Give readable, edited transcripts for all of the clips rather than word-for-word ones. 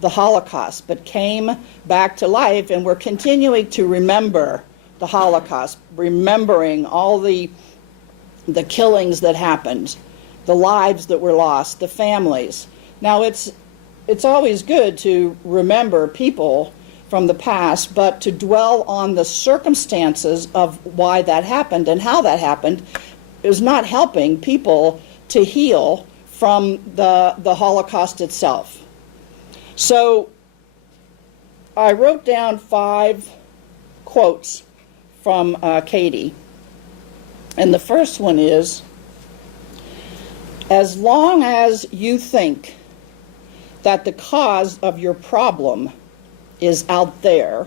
the Holocaust, but came back to life, and we're continuing to remember the Holocaust, remembering all the killings that happened, the lives that were lost, the families. Now, it's always good to remember people from the past, but to dwell on the circumstances of why that happened and how that happened is not helping people to heal from the Holocaust itself. So I wrote down 5 quotes from Katie. And the first one is, as long as you think that the cause of your problem is out there,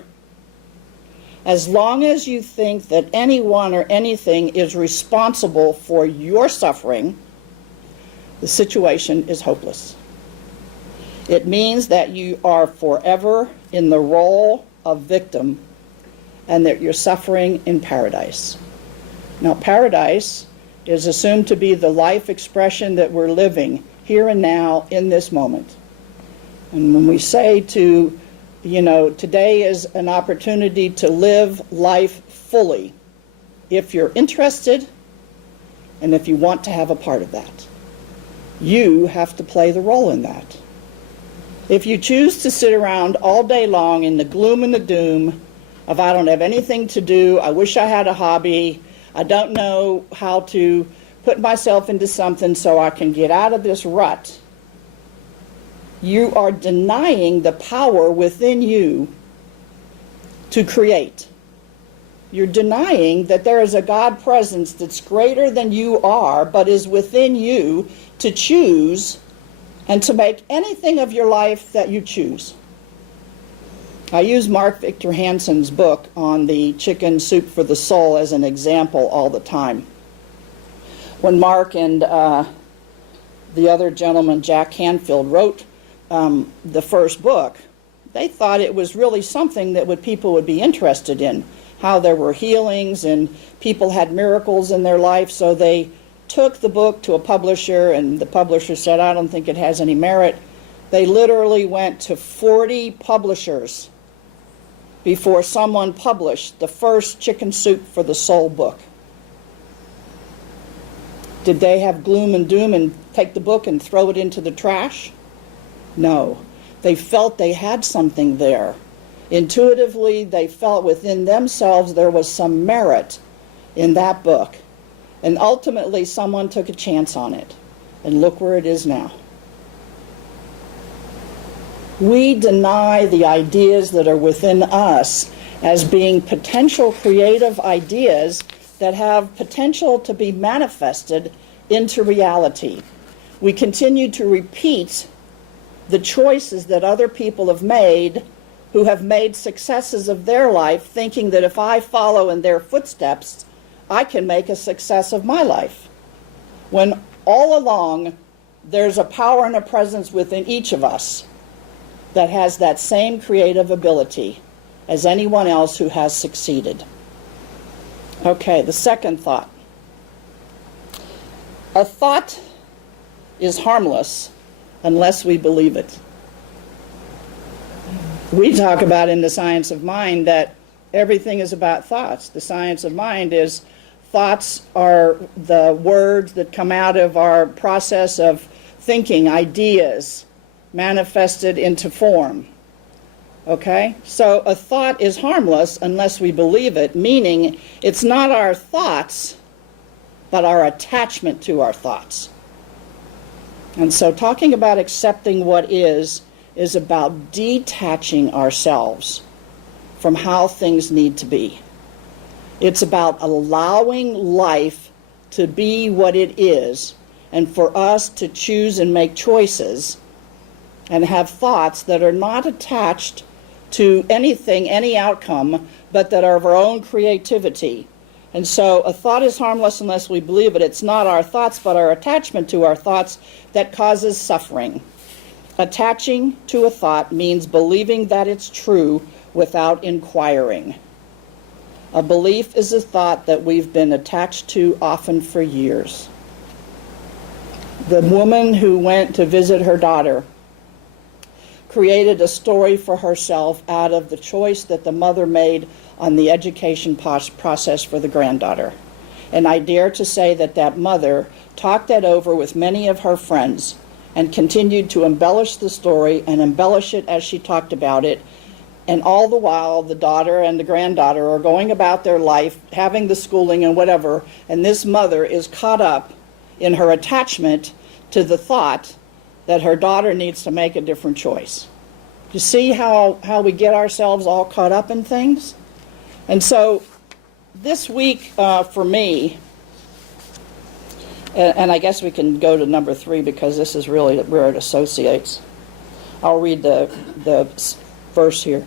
as long as you think that anyone or anything is responsible for your suffering, the situation is hopeless. It means that you are forever in the role of victim and that you're suffering in paradise. Now, paradise is assumed to be the life expression that we're living here and now in this moment. And when we say today is an opportunity to live life fully, if you're interested and if you want to have a part of that, you have to play the role in that. If you choose to sit around all day long in the gloom and the doom of I don't have anything to do, I wish I had a hobby, I don't know how to put myself into something so I can get out of this rut, you are denying the power within you to create. You're denying that there is a God presence that's greater than you are, but is within you to choose and to make anything of your life that you choose. I use Mark Victor Hansen's book on the chicken soup for the soul as an example all the time. When Mark and the other gentleman, Jack Canfield, wrote the first book, they thought it was really something that people would be interested in, how there were healings and people had miracles in their life, so they took the book to a publisher, and the publisher said, I don't think it has any merit. They literally went to 40 publishers before someone published the first Chicken Soup for the Soul book. Did they have gloom and doom and take the book and throw it into the trash? No. They felt they had something there. Intuitively, they felt within themselves there was some merit in that book. And ultimately, someone took a chance on it. And look where it is now. We deny the ideas that are within us as being potential creative ideas that have potential to be manifested into reality. We continue to repeat the choices that other people have made who have made successes of their life, thinking that if I follow in their footsteps, I can make a success of my life. When all along, there's a power and a presence within each of us that has that same creative ability as anyone else who has succeeded. Okay, the second thought. A thought is harmless unless we believe it. We talk about in the science of mind that everything is about thoughts. The science of mind is thoughts are the words that come out of our process of thinking, ideas, manifested into form. Okay? So a thought is harmless unless we believe it, meaning it's not our thoughts, but our attachment to our thoughts. And so talking about accepting what is about detaching ourselves from how things need to be. It's about allowing life to be what it is, and for us to choose and make choices and have thoughts that are not attached to anything, any outcome, but that are of our own creativity. And so a thought is harmless unless we believe it. It's not our thoughts, but our attachment to our thoughts that causes suffering. Attaching to a thought means believing that it's true without inquiring. A belief is a thought that we've been attached to often for years. The woman who went to visit her daughter created a story for herself out of the choice that the mother made on the education process for the granddaughter. And I dare to say that that mother talked that over with many of her friends and continued to embellish the story and embellish it as she talked about it. And all the while, the daughter and the granddaughter are going about their life, having the schooling and whatever, and this mother is caught up in her attachment to the thought that her daughter needs to make a different choice. You see how we get ourselves all caught up in things? And so this week for me, and I guess we can go to number 3 because this is really where it associates. I'll read the verse here.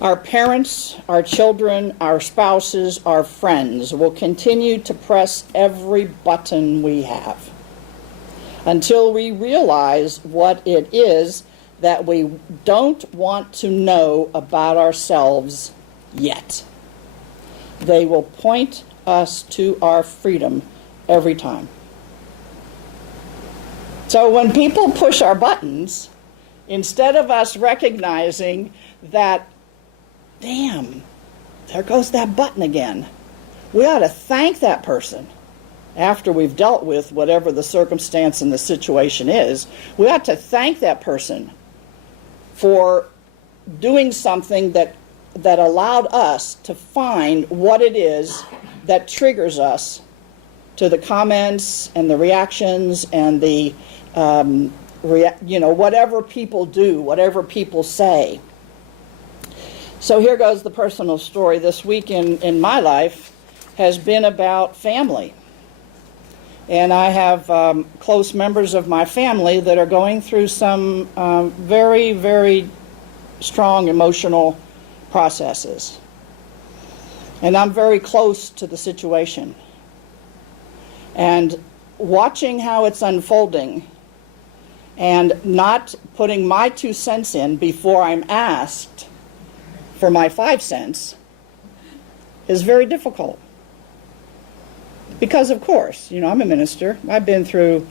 Our parents, our children, our spouses, our friends will continue to press every button we have until we realize what it is that we don't want to know about ourselves yet. They will point us to our freedom every time. So when people push our buttons, instead of us recognizing that, damn, there goes that button again, we ought to thank that person after we've dealt with whatever the circumstance and the situation is. We ought to thank that person for doing something that allowed us to find what it is that triggers us to the comments and the reactions and the, whatever people do, whatever people say. So here goes the personal story. This week in my life has been about family. And I have close members of my family that are going through some very, very strong emotional processes. And I'm very close to the situation. And watching how it's unfolding and not putting my 2 cents in before I'm asked for my 5 cents is very difficult. Because, of course, I'm a minister. I've been through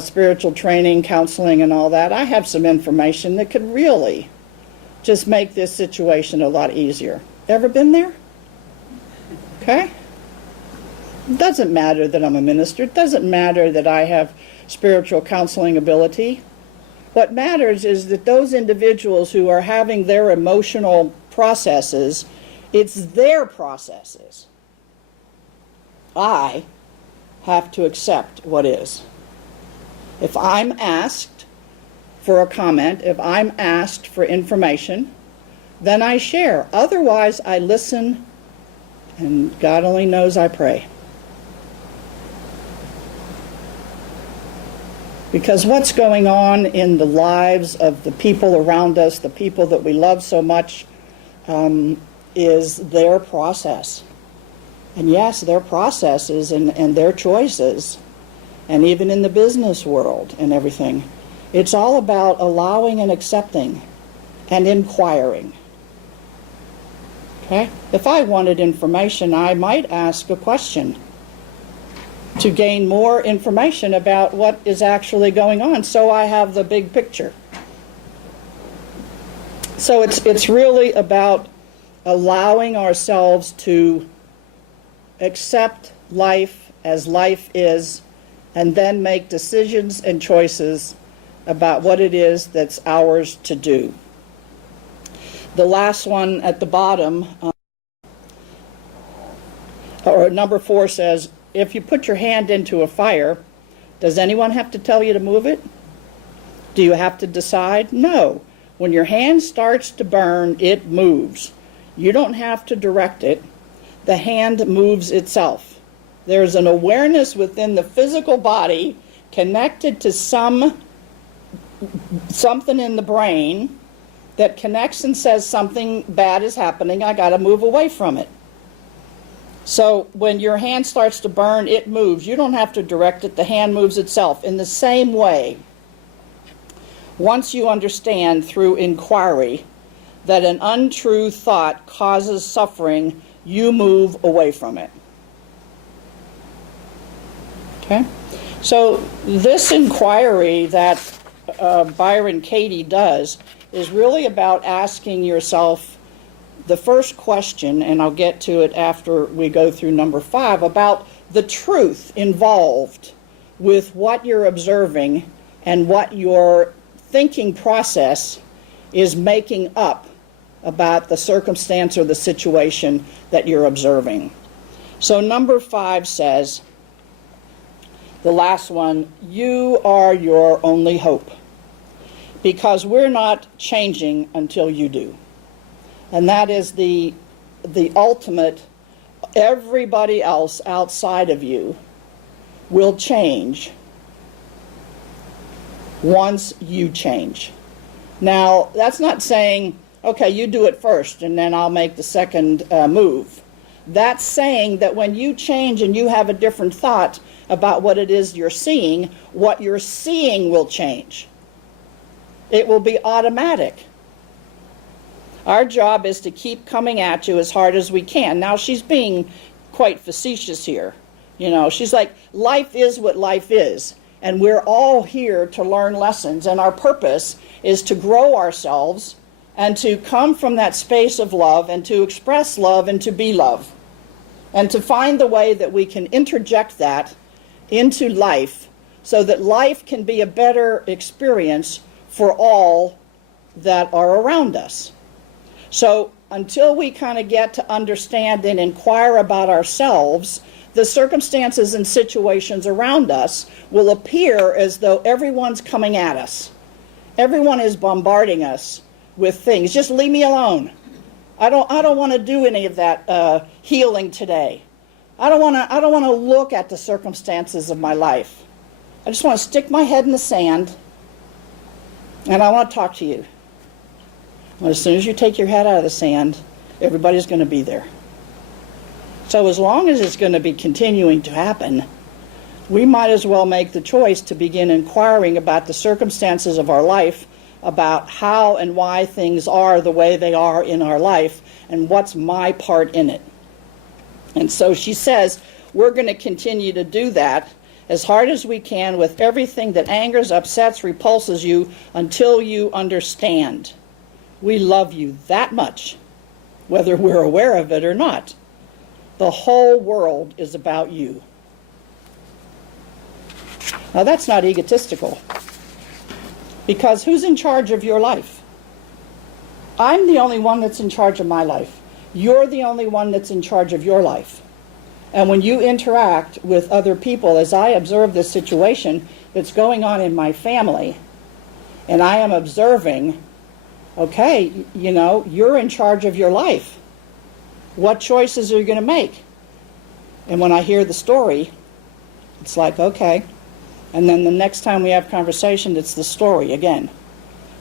spiritual training, counseling, and all that. I have some information that could really just make this situation a lot easier. Ever been there? Okay? It doesn't matter that I'm a minister. It doesn't matter that I have spiritual counseling ability. What matters is that those individuals who are having their emotional processes, it's their processes. I have to accept what is. If I'm asked for a comment, if I'm asked for information, then I share. Otherwise, I listen, and God only knows I pray. Because what's going on in the lives of the people around us, the people that we love so much, is their process. And yes, their processes and their choices, and even in the business world and everything, it's all about allowing and accepting and inquiring. Okay? If I wanted information, I might ask a question to gain more information about what is actually going on, so I have the big picture. So it's really about allowing ourselves to accept life as life is, and then make decisions and choices about what it is that's ours to do. The last one at the bottom, or number 4 says, if you put your hand into a fire, does anyone have to tell you to move it? Do you have to decide? No. When your hand starts to burn, it moves. You don't have to direct it. The hand moves itself. There's an awareness within the physical body connected to something in the brain that connects and says something bad is happening, I got to move away from it. So when your hand starts to burn, it moves. You don't have to direct it. The hand moves itself. In the same way, once you understand through inquiry that an untrue thought causes suffering, you move away from it. Okay? So this inquiry that Byron Katie does is really about asking yourself the first question, and I'll get to it after we go through number 5, about the truth involved with what you're observing and what your thinking process is making up about the circumstance or the situation that you're observing. So number 5 says, the last one, you are your only hope, because we're not changing until you do. And that is the ultimate. Everybody else outside of you will change once you change. Now, that's not saying, okay, you do it first and then I'll make the second move. That's saying that when you change and you have a different thought about what it is you're seeing, what you're seeing will change. It will be automatic. Our job is to keep coming at you as hard as we can. Now, she's being quite facetious here. You know, she's like, life is what life is, and we're all here to learn lessons, and our purpose is to grow ourselves and to come from that space of love and to express love and to be love, and to find the way that we can interject that into life so that life can be a better experience for all that are around us. So until we kind of get to understand and inquire about ourselves, the circumstances and situations around us will appear as though everyone's coming at us. Everyone is bombarding us with things. Just leave me alone. I don't want to do any of that healing today. I don't want to look at the circumstances of my life. I just want to stick my head in the sand, and I want to talk to you. Well, as soon as you take your head out of the sand, everybody's going to be there. So as long as it's going to be continuing to happen, we might as well make the choice to begin inquiring about the circumstances of our life, about how and why things are the way they are in our life, and what's my part in it. And so she says, we're going to continue to do that as hard as we can with everything that angers, upsets, repulses you until you understand. We love you that much, whether we're aware of it or not. The whole world is about you. Now that's not egotistical, because who's in charge of your life? I'm the only one that's in charge of my life. You're the only one that's in charge of your life. And when you interact with other people, as I observe this situation that's going on in my family, and I am observing, okay, you know, you're in charge of your life. What choices are you going to make? And when I hear the story, it's like, okay. And then the next time we have conversation, it's the story again.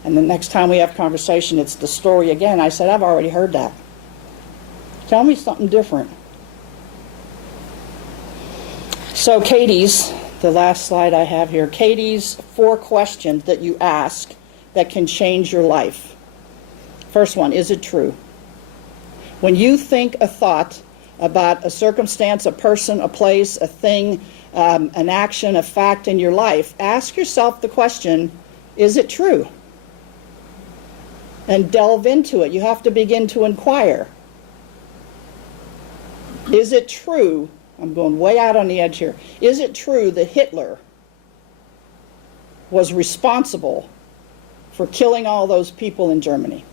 And the next time we have conversation, it's the story again. I said, I've already heard that. Tell me something different. So Katie's, the last slide I have here, Katie's 4 questions that you ask that can change your life. First one, is it true? When you think a thought about a circumstance, a person, a place, a thing, an action, a fact in your life, ask yourself the question, is it true? And delve into it. You have to begin to inquire. Is it true? I'm going way out on the edge here. Is it true that Hitler was responsible for killing all those people in Germany?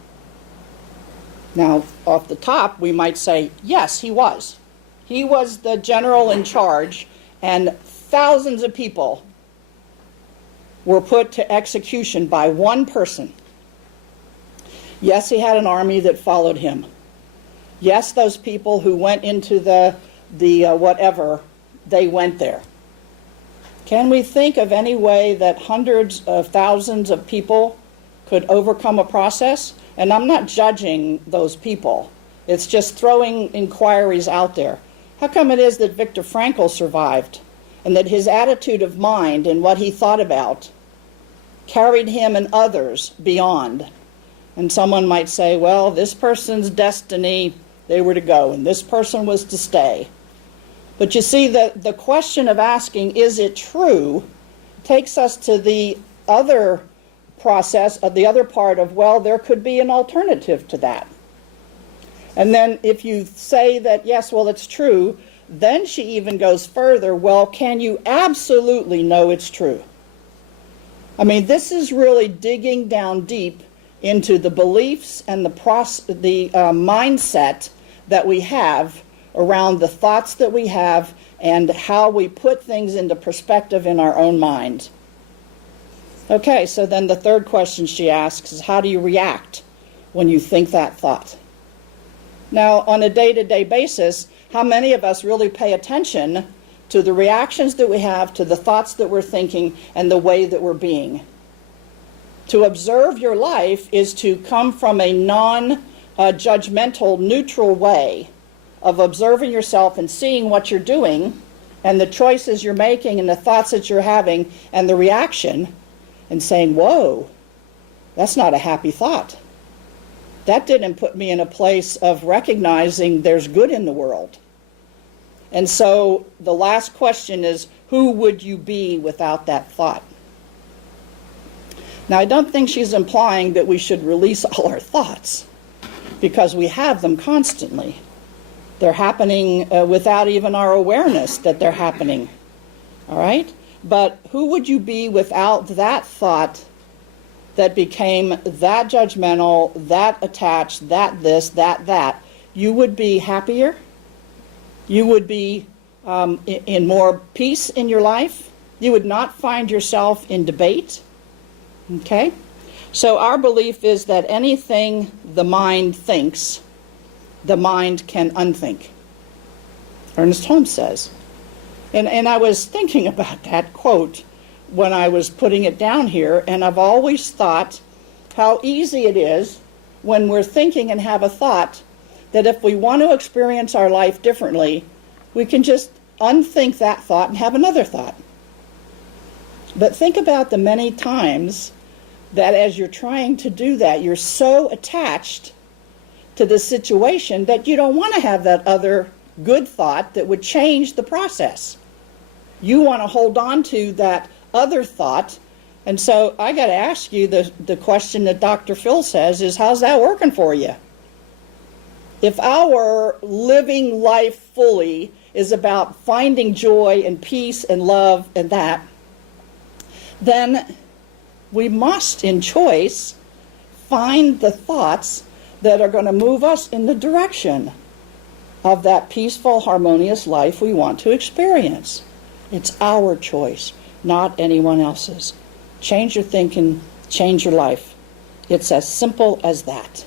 Now, off the top, we might say, yes, he was. He was the general in charge, and thousands of people were put to execution by one person. Yes, he had an army that followed him. Yes, those people who went into the whatever, they went there. Can we think of any way that hundreds of thousands of people could overcome a process? And I'm not judging those people. It's just throwing inquiries out there. How come it is that Viktor Frankl survived, and that his attitude of mind and what he thought about carried him and others beyond? And someone might say, well, this person's destiny, they were to go, and this person was to stay. But you see, the question of asking, is it true, takes us to the other process of the other part of, well, there could be an alternative to that. And then if you say that, yes, well, it's true, then she even goes further, well, can you absolutely know it's true? I mean, this is really digging down deep into the beliefs and the mindset that we have around the thoughts that we have and how we put things into perspective in our own mind. Okay, so then the third question she asks is, how do you react when you think that thought? Now, on a day-to-day basis, how many of us really pay attention to the reactions that we have, to the thoughts that we're thinking, and the way that we're being? To observe your life is to come from a non-judgmental, neutral way of observing yourself and seeing what you're doing and the choices you're making and the thoughts that you're having and the reaction, and saying, whoa, that's not a happy thought. That didn't put me in a place of recognizing there's good in the world. And so the last question is, who would you be without that thought? Now, I don't think she's implying that we should release all our thoughts, because we have them constantly. They're happening without even our awareness that they're happening. All right? But who would you be without that thought that became that judgmental, that attached, that this, that? You would be happier. You would be in more peace in your life. You would not find yourself in debate. Okay? So our belief is that anything the mind thinks, the mind can unthink. Ernest Holmes says. And I was thinking about that quote when I was putting it down here, and I've always thought how easy it is when we're thinking and have a thought that if we want to experience our life differently, we can just unthink that thought and have another thought. But think about the many times that as you're trying to do that, you're so attached to the situation that you don't want to have that other good thought that would change the process. You want to hold on to that other thought. And so I got to ask you the question that Dr. Phil says is, how's that working for you? If our living life fully is about finding joy and peace and love and that, then we must, in choice, find the thoughts that are going to move us in the direction of that peaceful, harmonious life we want to experience. It's our choice, not anyone else's. Change your thinking, change your life. It's as simple as that.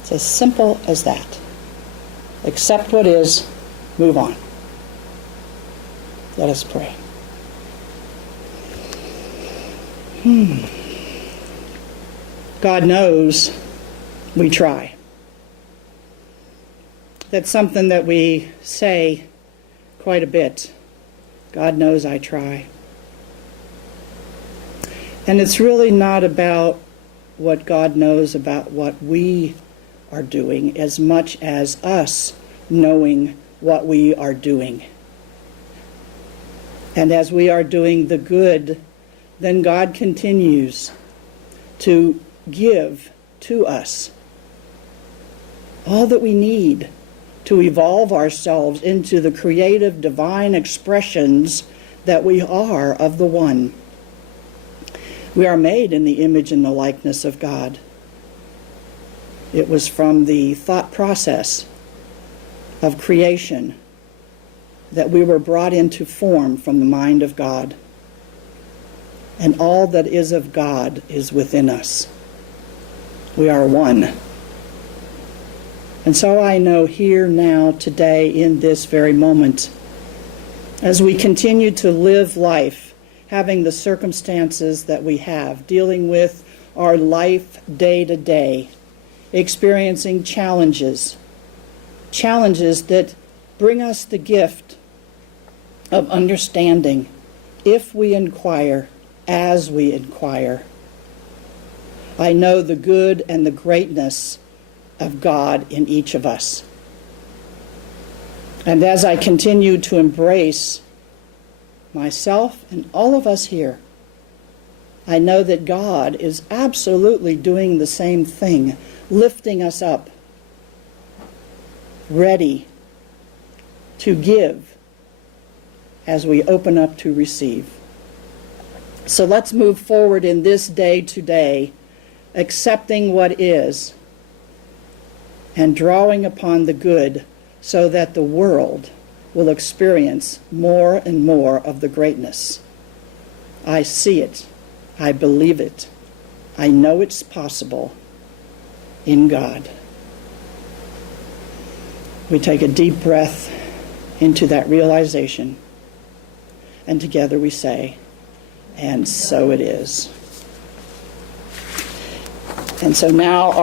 It's as simple as that. Accept what is, move on. Let us pray. God knows we try. That's something that we say quite a bit. God knows I try. And it's really not about what God knows about what we are doing as much as us knowing what we are doing. And as we are doing the good, then God continues to give to us all that we need to evolve ourselves into the creative divine expressions that we are of the One. We are made in the image and the likeness of God. It was from the thought process of creation that we were brought into form from the mind of God. And all that is of God is within us. We are one. And so I know here, now, today, in this very moment, as we continue to live life, having the circumstances that we have, dealing with our life day to day, experiencing challenges that bring us the gift of understanding if we inquire, as we inquire. I know the good and the greatness of God in each of us. And as I continue to embrace myself and all of us here, I know that God is absolutely doing the same thing, lifting us up, ready to give as we open up to receive. So let's move forward in this day today, accepting what is and drawing upon the good so that the world will experience more and more of the greatness. I see it. I believe it. I know it's possible in God. We take a deep breath into that realization, and together we say, and so it is. And so now our